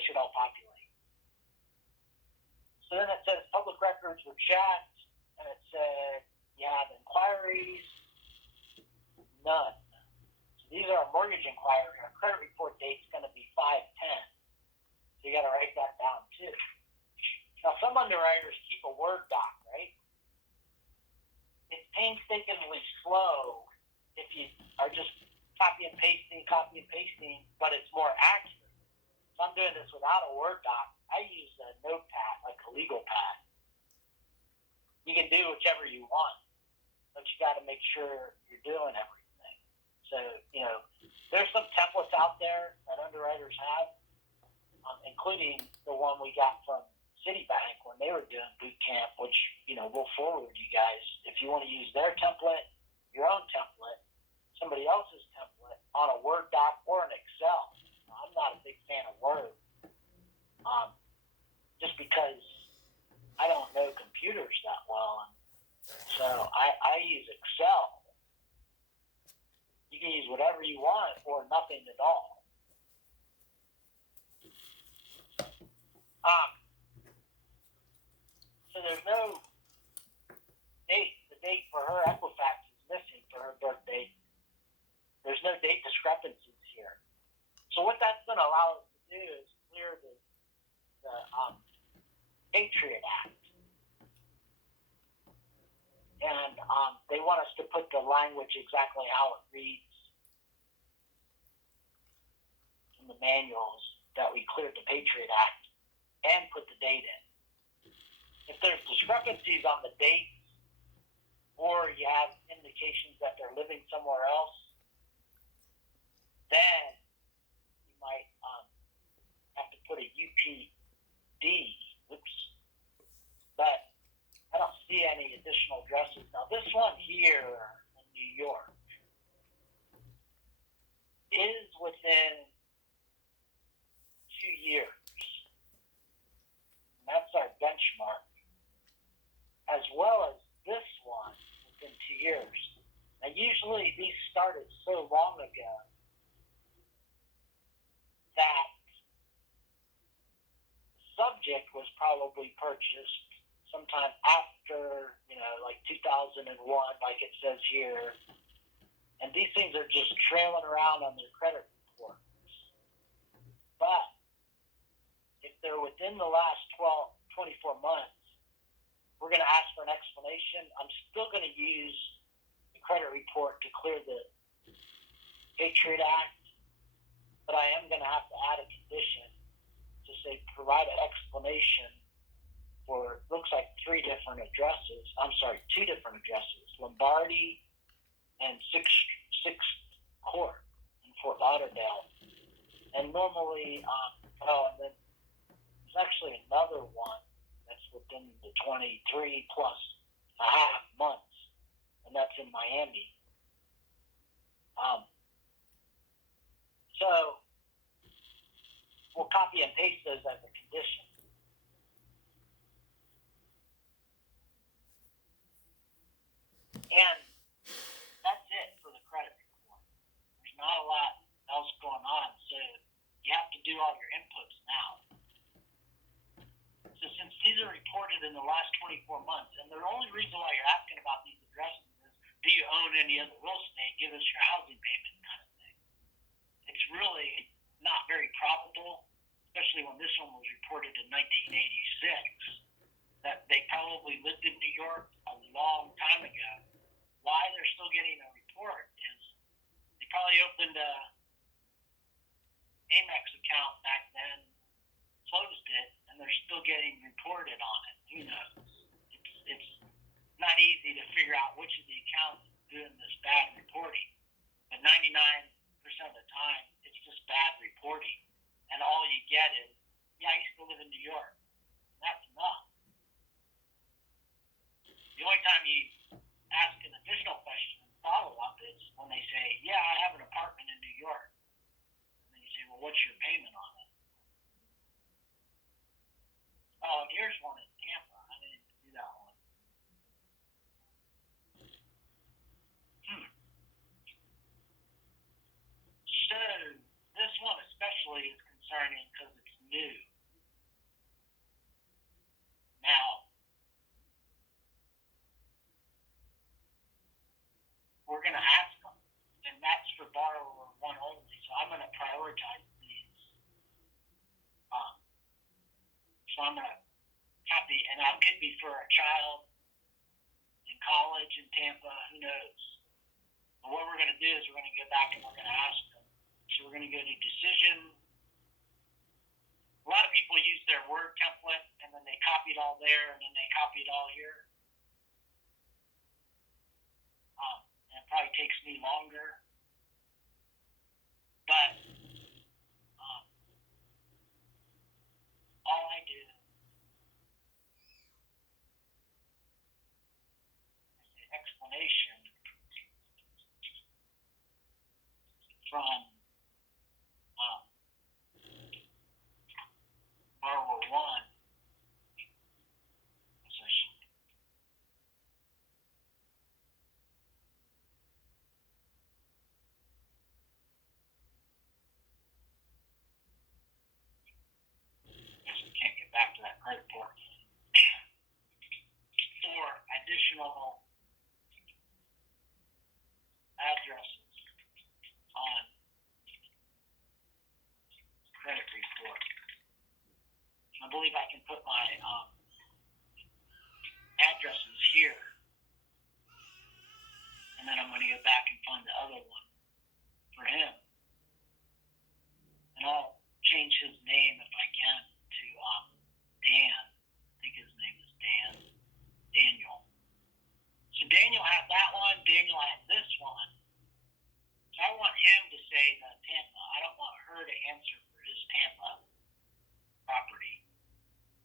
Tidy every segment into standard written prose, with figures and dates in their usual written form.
they should all populate. So then it says public records were checked, and it said you have inquiries, none. So these are a mortgage inquiry. Our credit report date's going to be 5/10. So you got to write that down too. Now some underwriters keep a Word doc, right? It's painstakingly slow if you are just copy and pasting, but it's more accurate. So I'm doing this without a Word doc. I use a notepad, like a legal pad. You can do whichever you want, but you got to make sure you're doing everything. So, there's some templates out there that underwriters have, including the one we got from Citibank when they were doing boot camp, which, we'll forward you guys. If you want to use their template, your own template, somebody else's template on a Word doc or an Excel. I'm not a big fan of Word, just because I don't know computers that well, and so I use Excel. You can use whatever you want or nothing at all. So there's no date. The date for her Equifax is missing for her birth date. There's no date discrepancies here. So what that's going to allow us to do is clear the Patriot Act. And they want us to put the language exactly how it reads in the manuals that we cleared the Patriot Act and put the date in. If there's discrepancies on the dates or you have indications that they're living somewhere else, then you might have to put a UPD. Oops. But I don't see any additional addresses. Now, this one here in New York is within 2 years. And that's our benchmark, as well as this one within 2 years. Now, usually these started so long ago that the subject was probably purchased sometime after, like 2001, like it says here. And these things are just trailing around on their credit reports. But if they're within the last 24 months, we're going to ask for an explanation. I'm still going to use the credit report to clear the Patriot Act, but I am going to have to add a condition to say provide an explanation for, looks like 2 different addresses, Lombardi and 6th Court in Fort Lauderdale. And normally, and then there's actually another one that's within the 23 plus a half months, and that's in Miami. So we'll copy and paste those as a condition. And that's it for the credit report. There's not a lot else going on, so you have to do all your inputs now. So since these are reported in the last 24 months, and the only reason why you're asking about these addresses is, do you own any other real estate? Give us your housing payment kind of thing. It's really not very probable, especially when this one was reported in 1986, that they probably lived in New York a long time ago. Why they're still getting a report is they probably opened a Amex account back then, closed it, and they're still getting reported on it. Who knows? It's not easy to figure out which of the accounts is doing this bad reporting. But 99% of the time, it's just bad reporting. And all you get is, yeah, I used to live in New York. And that's enough. The only time you ask an additional question and follow-up is when they say, yeah, I have an apartment in New York. And then you say, well, what's your payment on it? Oh, and here's one in Tampa. I didn't even do that one. So this one especially is concerning because it's new. borrower one only, so I'm going to prioritize these. So I'm going to copy, and that could be for a child in college in Tampa, who knows. But what we're going to do is we're going to go back and we're going to ask them. So we're going to go to decision. A lot of people use their Word template, and then they copy it all there, and then they copy it all here. And it probably takes me longer. But all I do is the explanation from borrower one. Can't get back to that credit report. For additional addresses on credit report. I believe I can put my addresses here, and then I'm going to go back and find the other one for him, and I'll change his name if I can to Dan. I think his name is Daniel. So Daniel had that one. Daniel had this one. So I want him to say the Tampa. I don't want her to answer for his Tampa property.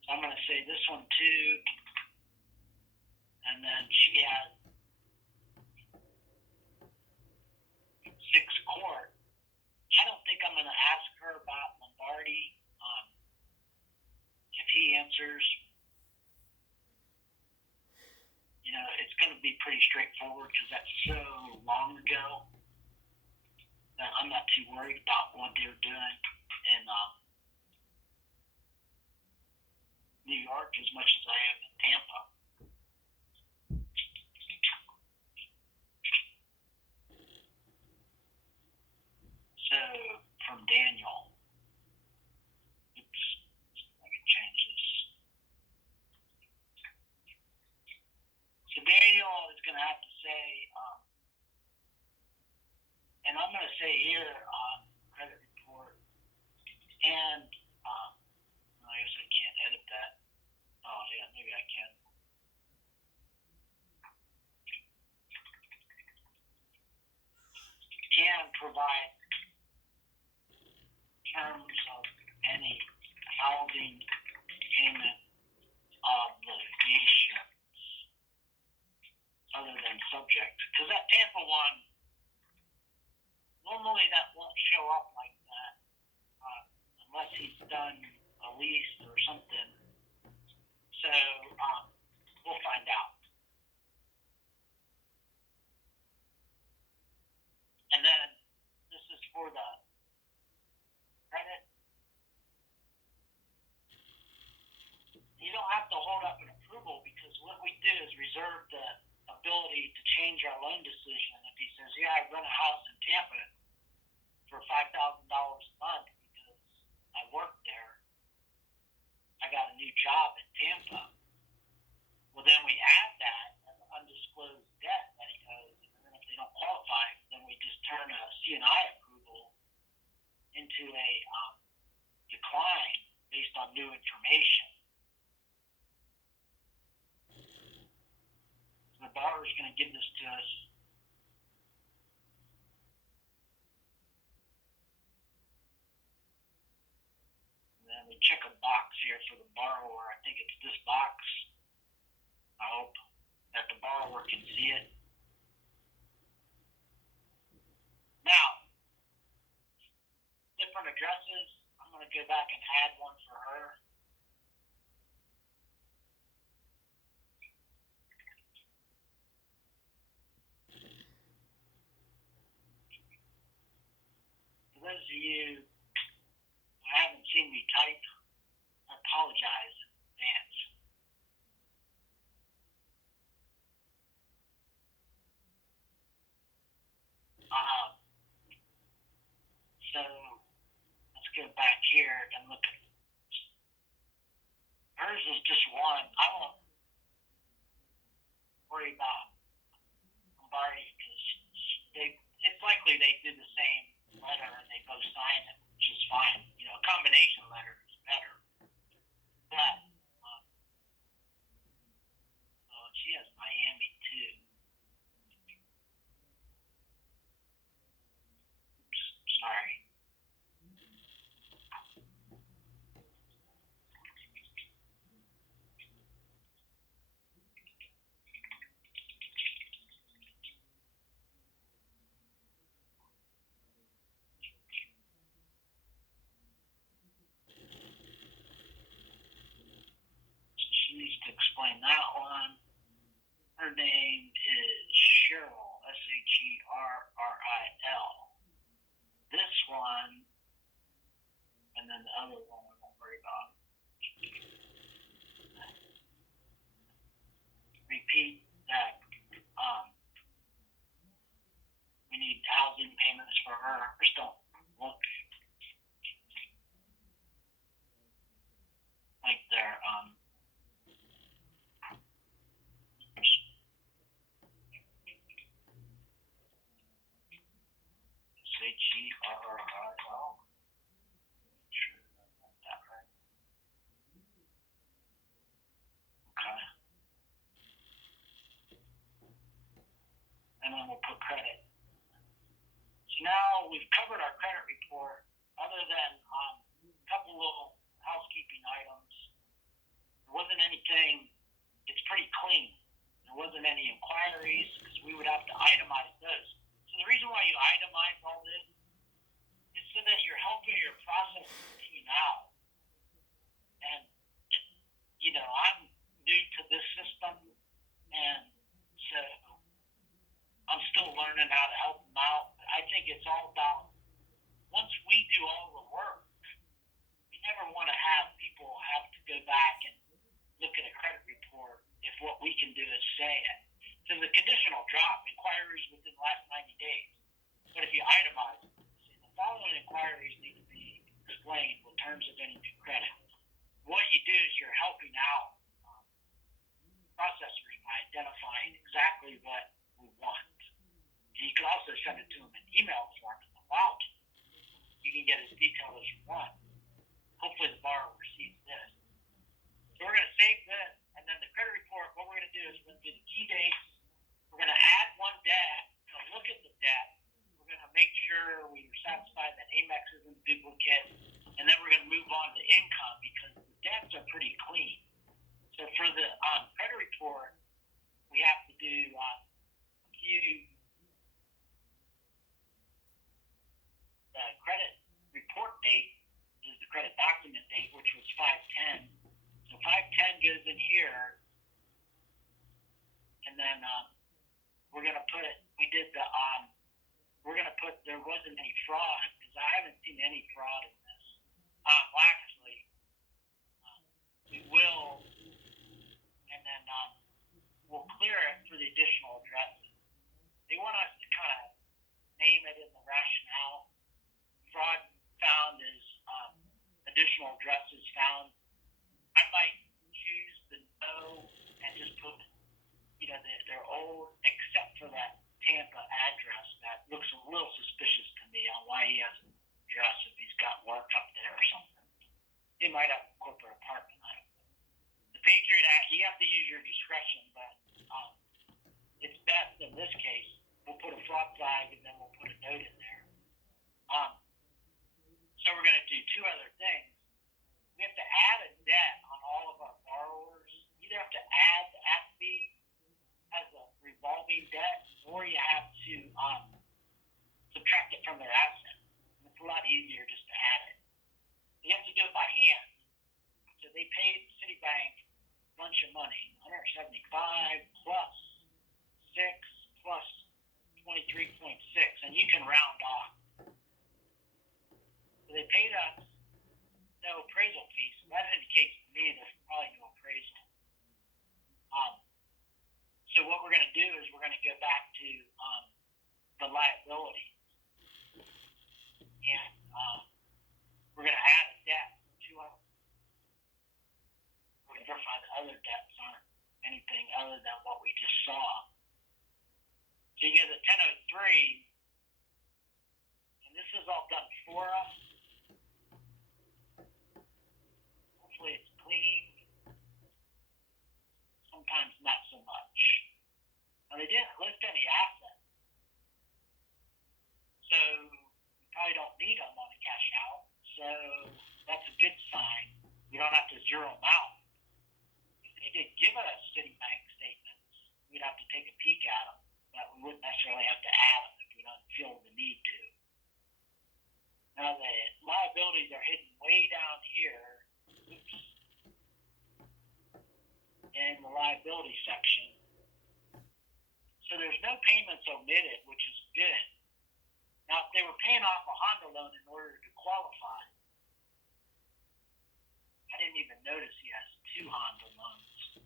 So I'm going to say this one too. And then she has 6 court. I don't think I'm going to ask her about Lombardi. If he answers, it's going to be pretty straightforward because that's so long ago that I'm not too worried about what they're doing in New York as much as I am in Tampa. So from Daniel, oops, I can change this. So Daniel is going to have to say, and I'm going to say here on credit report, and I guess I can't edit that. Oh yeah, maybe I can. Can provide terms of any housing payment obligations other than subject. Because that Tampa one, normally that won't show up like that unless he's done a lease or something. So we'll find out. And then this is for the credit. You don't have to hold up an approval because what we do is reserve the ability to change our loan decision. If he says, yeah, I rent a house in Tampa for $5,000 a month because I work there, I got a new job in Tampa. Well, then we add that as an undisclosed debt that he owes, and then if they don't qualify, then we just turn a CITI approval into a decline based on new information. The borrower is going to give this to us. And then we check a box here for the borrower. I think it's this box. I hope that the borrower can see it. Now, different addresses. I'm going to go back and add one for her. For those of you who haven't seen me type, I apologize in advance. letter and they both sign it, which is fine. You know, a combination letter is better. But she has Miami too. Oops, sorry. She needs to explain that one. Her name is Cheryl, Sherril. This one, and then the other one we won't worry about. Repeat that. We need housing payments for her. Just don't look like they're Sherril. Sure, that right. Okay. And then we'll put credit. So now we've covered our credit report, other than a couple little housekeeping items. There wasn't anything, it's pretty clean. There wasn't any inquiries because we would have to itemize those. So the reason why you itemize all this is so that you're helping your process team out. And, you know, I'm new to this system, and so I'm still learning how to help them out. I think it's all about, once we do all the work, we never want to have people have to go back and look at a credit report if what we can do is say it. So the conditional drop, inquiries within the last 90 days. But if you itemize, the following inquiries need to be explained with terms of any new credit. What you do is you're helping out processors by identifying exactly what we want. And you can also send it to them in email form in the cloud. You can get as detailed as you want. Hopefully the borrower receives this. So we're going to save this, and then the credit report, what we're going to do is we're going to do the key dates. We're going to add one debt. We're going to look at the debt. We're going to make sure we are satisfied that Amex isn't duplicate. And then we're going to move on to income because the debts are pretty clean. So for the credit report, we have to do a few. The credit report date is the credit document date, which was 5/10. So 5/10 goes in here, and then we're gonna put. We did the. We're gonna put. There wasn't any fraud because I haven't seen any fraud in this. Well, actually, we will, and then we'll clear it for the additional addresses. They want us to kind of name it in the rationale. Fraud found is additional addresses found. I might choose the no and just put, you know, their old, except for that Tampa address that looks a little suspicious to me on why he has an address if he's got work up there or something. He might have a corporate apartment. I don't know. The Patriot Act, you have to use your discretion, but it's best in this case. We'll put a fraud flag and then we'll put a note in there. So we're going to do two other things. We have to add a debt on all of our borrowers. You either have to add the app fee as a revolving debt, or you have to subtract it from their asset. It's a lot easier just to add it. You have to do it by hand. So they paid Citibank a bunch of money, $175 plus 6 plus 23.6, and you can round off. So they paid us no appraisal fee, so that indicates to me there's probably no appraisal. So what we're going to do is we're going to go back to the liability, and we're going to add a debt to our. We're going to verify the other debts aren't anything other than what we just saw. So you get a 1003, and this is all done for us. Hopefully it's clean. Sometimes not so much. Now they didn't list any assets, so we probably don't need them on a cash out. So that's a good sign. We don't have to zero them out. If they did give us Citibank statements, we'd have to take a peek at them, but we wouldn't necessarily have to add them if we don't feel the need to. Now the liabilities are hidden way down here. Oops. In the liability section. So there's no payments omitted, which is good. Now, if they were paying off a Honda loan in order to qualify, I didn't even notice he has 2 Honda loans.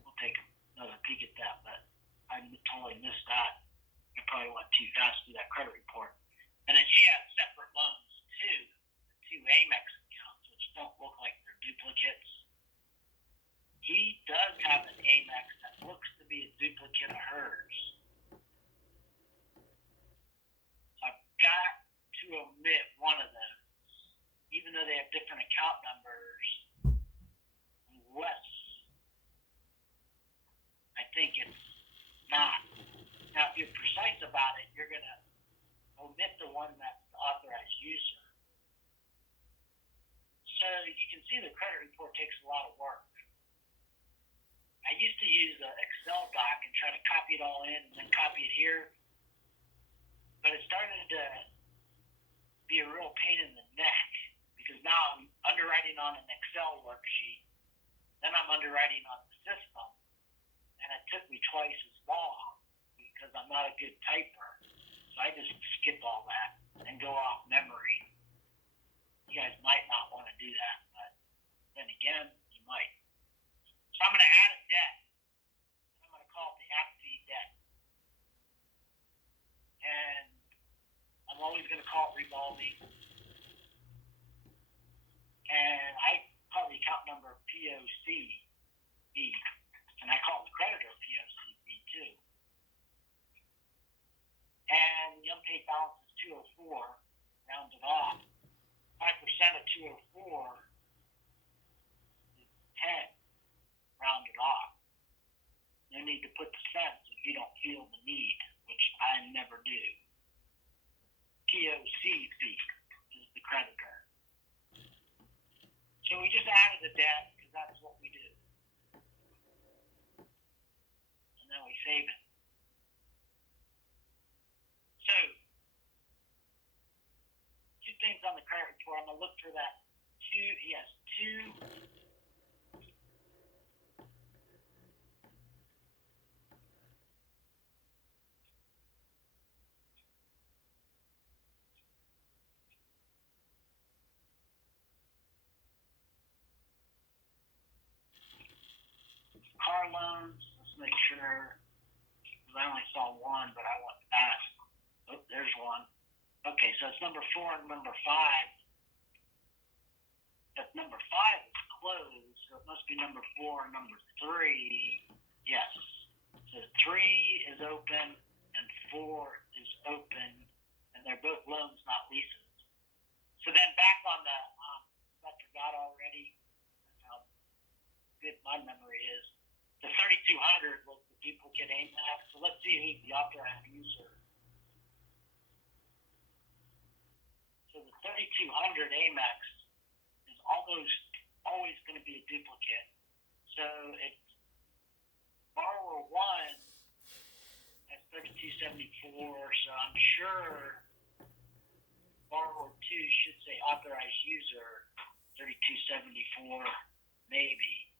We'll take another peek at that, but I totally missed that. I probably went too fast through that credit report. And then she has separate loans too, the 2 Amex accounts, which don't look like they're duplicates. He does have an Amex that looks to be a duplicate of hers. So I've got to omit one of those, even though they have different account numbers, unless I think it's not. Now, if you're precise about it, you're going to omit the one that's the authorized user. So you can see the credit report takes a lot of work. I used to use an Excel doc and try to copy it all in and then copy it here, but it started to be a real pain in the neck because now I'm underwriting on an Excel worksheet, then I'm underwriting on the system, and it took me twice as long because I'm not a good typer. So I just skip all that and go off memory. You guys might not want to do that, but then again, you might. So I'm going to add a debt. I'm going to call it the app fee debt. And I'm always going to call it revolving. And I call the account number POCB. And I call the creditor POCB too. And the unpaid balance is 204, rounded off. 5% of 204 is 10. Rounded off. No need to put the cents if you don't feel the need, which I never do. POCB is the creditor. So we just added a debt because that's what we do. And then we save it. So, 2 things on the credit report. I'm going to look for that. He has 2 car loans. Let's make sure. Because I only saw one, but I want fast. Oh, there's one. Okay, so it's number 4 and number 5. But number 5 is closed, so it must be number 4 and number 3. Yes. So 3 is open and 4 is open, and they're both loans, not leases. So then back on the, I forgot already. That's how good my memory is. The 3200 was the duplicate Amex. So let's see who's the authorized user. So the 3200 Amex is almost always going to be a duplicate. So it's borrower 1 has 3274. So I'm sure borrower 2 should say authorized user 3274, maybe.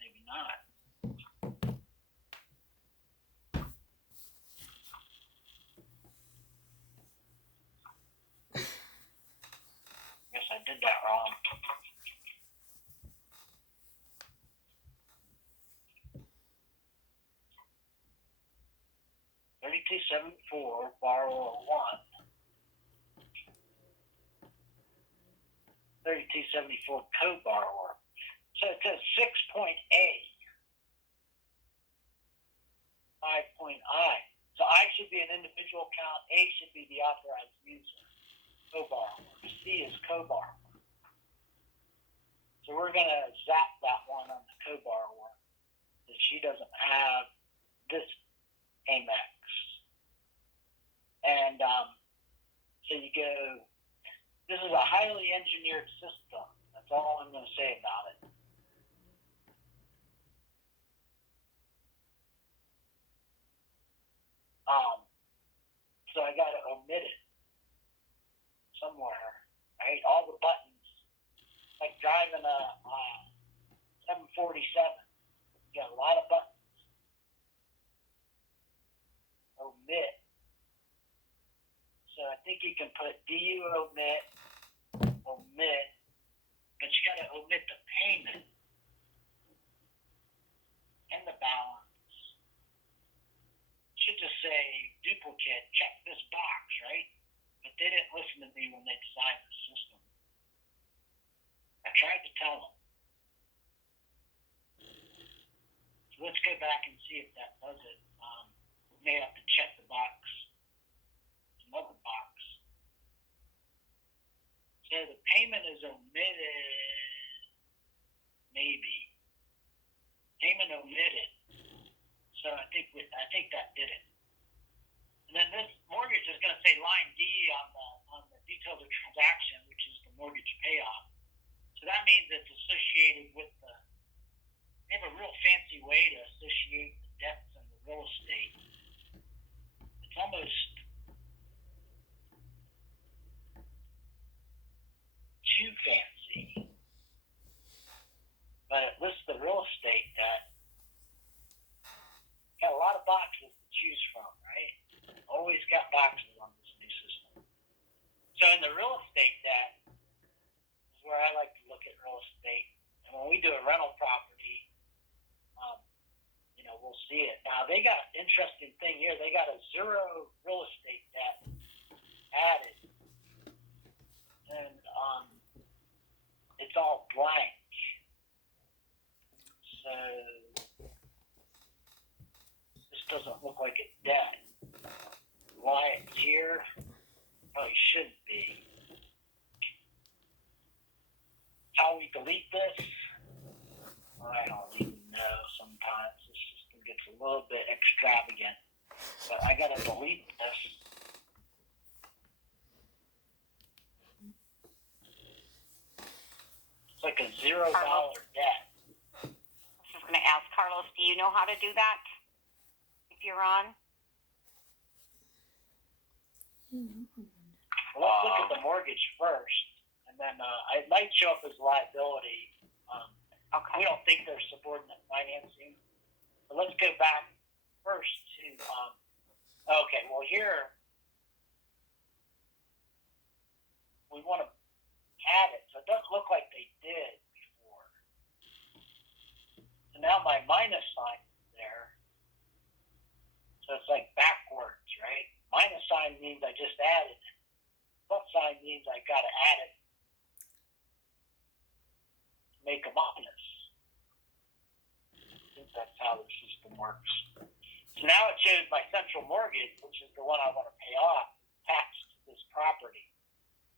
Maybe not. Guess I did that wrong. $3274, borrower 1. $3274 co-borrower. So it says 6.A, 5.I. So I should be an individual account. A should be the authorized user, co-borrower. C is co-borrower. So we're going to zap that one on the co-borrower that she doesn't have this Amex. And so you go, this is a highly engineered system. That's all I'm going to say about it. So I got to omit it somewhere, right? All the buttons, like driving a 747. You got a lot of buttons. Omit. So I think you can put DU omit, but you got to omit the payment and the balance. Should just say duplicate, check this box, right? But they didn't listen to me when they designed the system. I tried to tell them. So let's go back and see if that does it. We may have to check the box, another box. So the payment is omitted, maybe. Payment omitted. So I think that did it. And then this mortgage is going to say line D on the details of transaction, which is the mortgage payoff. So that means it's associated with they have a real fancy way to associate the debts and the real estate. It's almost too fancy. But it lists the real estate debt. Got a lot of boxes to choose from, right? Always got boxes on this new system. So in the real estate debt is where I like to look at real estate. And when we do a rental property, we'll see it. Now they got an interesting thing here. They got a zero real estate debt added. And it's all blank. So this doesn't look like a debt. Why it's here? Probably shouldn't be. How we delete this? I don't even know. Sometimes this system gets a little bit extravagant. But I gotta delete this. It's like a $0 debt. I was just going to ask Carlos, do you know how to do that if you're on? Well, let's look at the mortgage first, and then it might show up as liability. Okay. We don't think there's subordinate financing. But let's go back first to, okay, well here, we want to add it. So it doesn't look like they did before. So now my minus sign is there. So it's like backwards, right? Minus sign means I just added it. Plus sign means I got to add it to make a minus. I think that's how the system works. So now it shows my central mortgage, which is the one I want to pay off, attached to this property,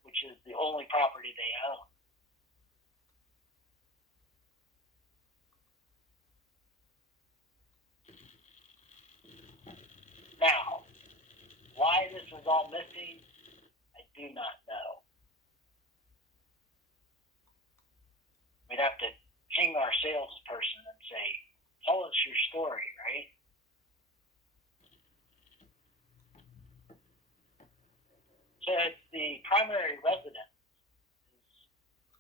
which is the only property they own. Now, why this is all missing, I do not know. We'd have to ping our salesperson and say, tell us your story, right? So it's the primary residence is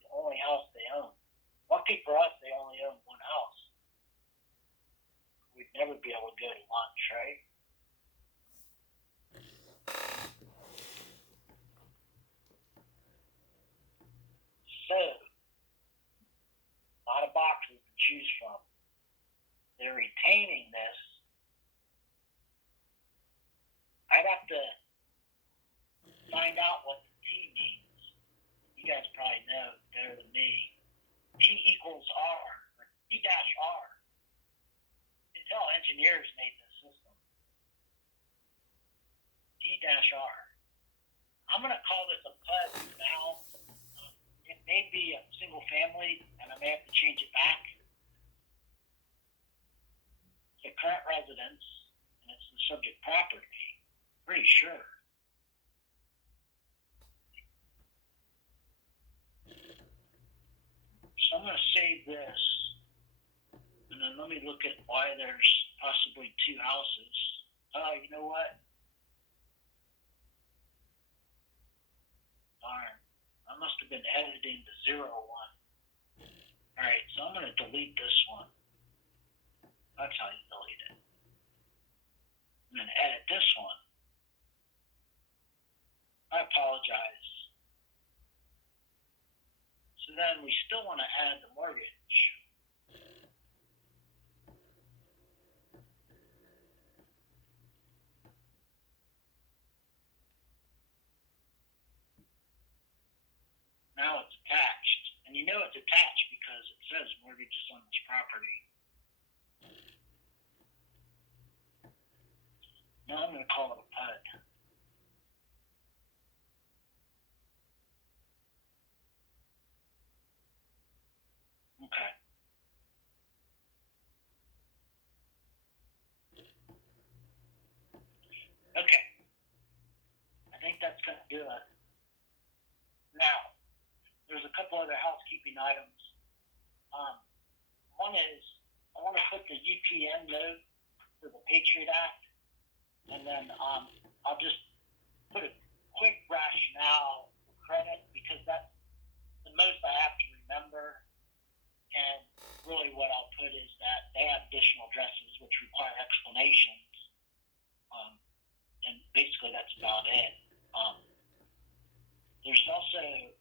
the only house they own. Lucky for us, they only own one house. We'd never be able to go to lunch, right? So, a lot of boxes to choose from. They're retaining this. I'd have to find out what the T means. You guys probably know better than me. T equals R, or T dash R. You can tell engineers made this system. C-R. I'm going to call this a PUD for now. It may be a single family, and I may have to change it back. The current residence, and it's the subject property. Pretty sure. So I'm going to save this, and then let me look at why there's possibly two houses. Oh, you know what? Darn. I must have been editing the 01. Alright, so I'm going to delete this one. That's how you delete it. And then edit this one. I apologize. So then we still want to add the mortgage. Now it's attached. And you know it's attached because it says mortgages on this property. Now I'm going to call it a PUD. Okay. Okay. I think that's going to do it. Now, there's a couple other housekeeping items. One is I want to put the UPN note for the Patriot Act, and then I'll just put a quick rationale for credit because that's the most I have to remember. And really what I'll put is that they have additional addresses which require explanations. And basically that's about it. There's also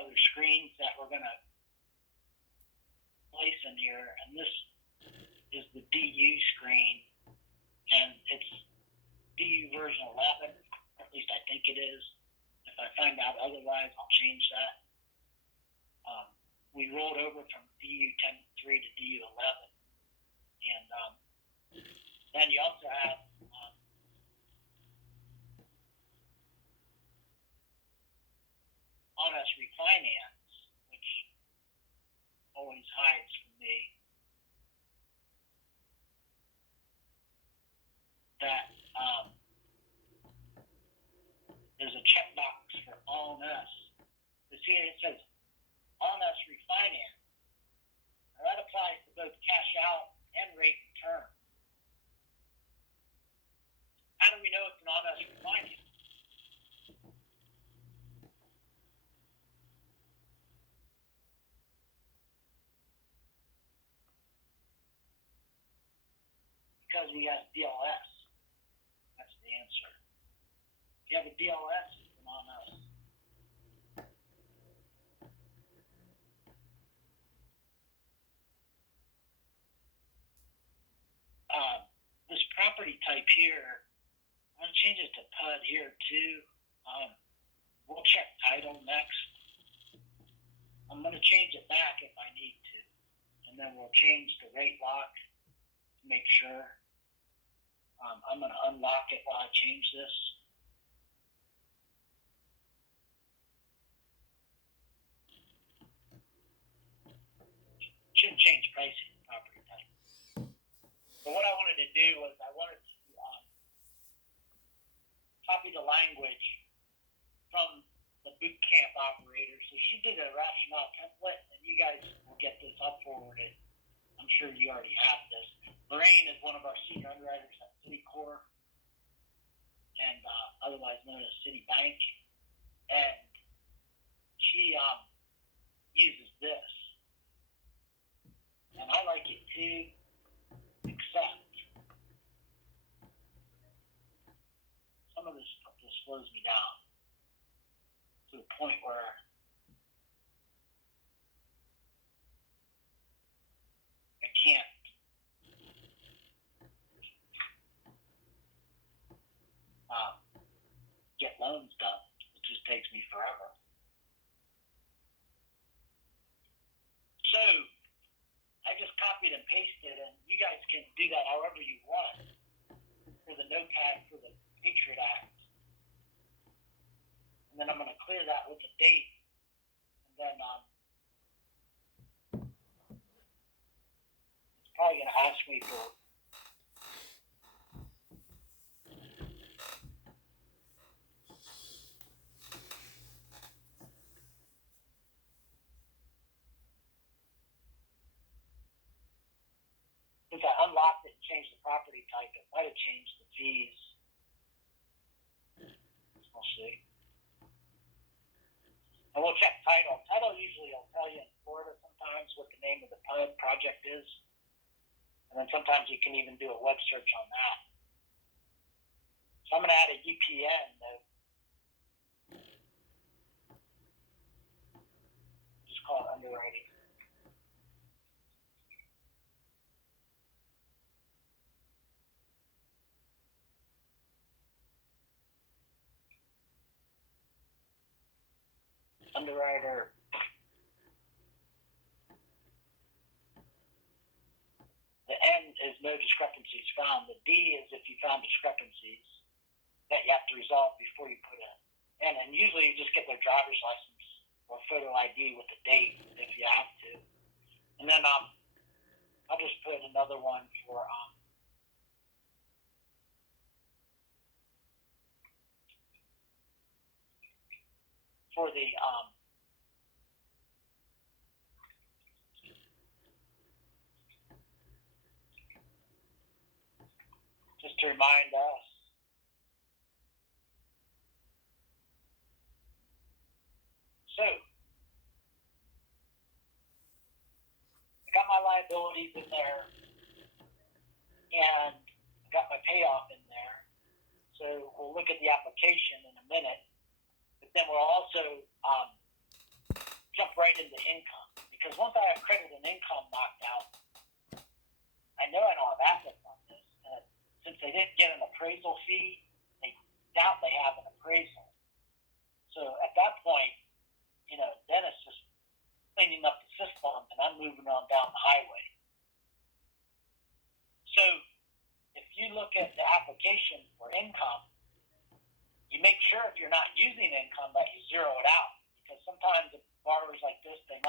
other screens that we're going to place in here, and this is the DU screen, and it's DU version 11, or at least I think it is. If I find out otherwise, I'll change that. We rolled over from DU 10.3 to DU 11, and then you also have on us refinance, which always hides from me, that there's a checkbox for on us. You see, it says on us refinance. Now that applies to both cash out and rate and term. How do we know it's an on us refinance? Because we have DLS. That's the answer. If you have a DLS, it's an on us. This property type here, I'm going to change it to PUD here too. We'll check title next. I'm going to change it back if I need to. And then we'll change the rate lock to make sure. I'm going to unlock it while I change this. Shouldn't change pricing property type. But what I wanted to do was I wanted to copy the language from the boot camp operator. So she did a rationale template, and you guys will get this up-forwarded. I'm sure you already have this. Lorraine is one of our senior underwriters at CITI, and otherwise known as Citibank. And she uses this. And I like it too, except some of this stuff just slows me down to the point where I can't get loans done. It just takes me forever. So paste it, and you guys can do that however you want for the notepad for the Patriot Act. And then I'm going to clear that with the date, and then it's probably going to ask me for since I unlocked it and changed the property type, it might have changed the fees. We'll see. And we'll check title. Title usually will tell you in Florida sometimes what the name of the PUD project is. And then sometimes you can even do a web search on that. So I'm going to add a UPN though. Just call it underwriting. Underwriter. The N is no discrepancies found. The D is if you found discrepancies that you have to resolve before you put in. And usually you just get their driver's license or photo ID with the date if you have to. And then I'll just put another one for the just to remind us. So I got my liabilities in there and I got my payoff in there. So we'll look at the application in a minute, but then we'll also jump right into income, because once I have credit and income knocked out, I know I don't have assets on this. Since they didn't get an appraisal fee, they doubt they have an appraisal. So at that point, then it's just cleaning up the system and I'm moving on down the highway. So if you look at the application for income, you make sure if you're not using income that you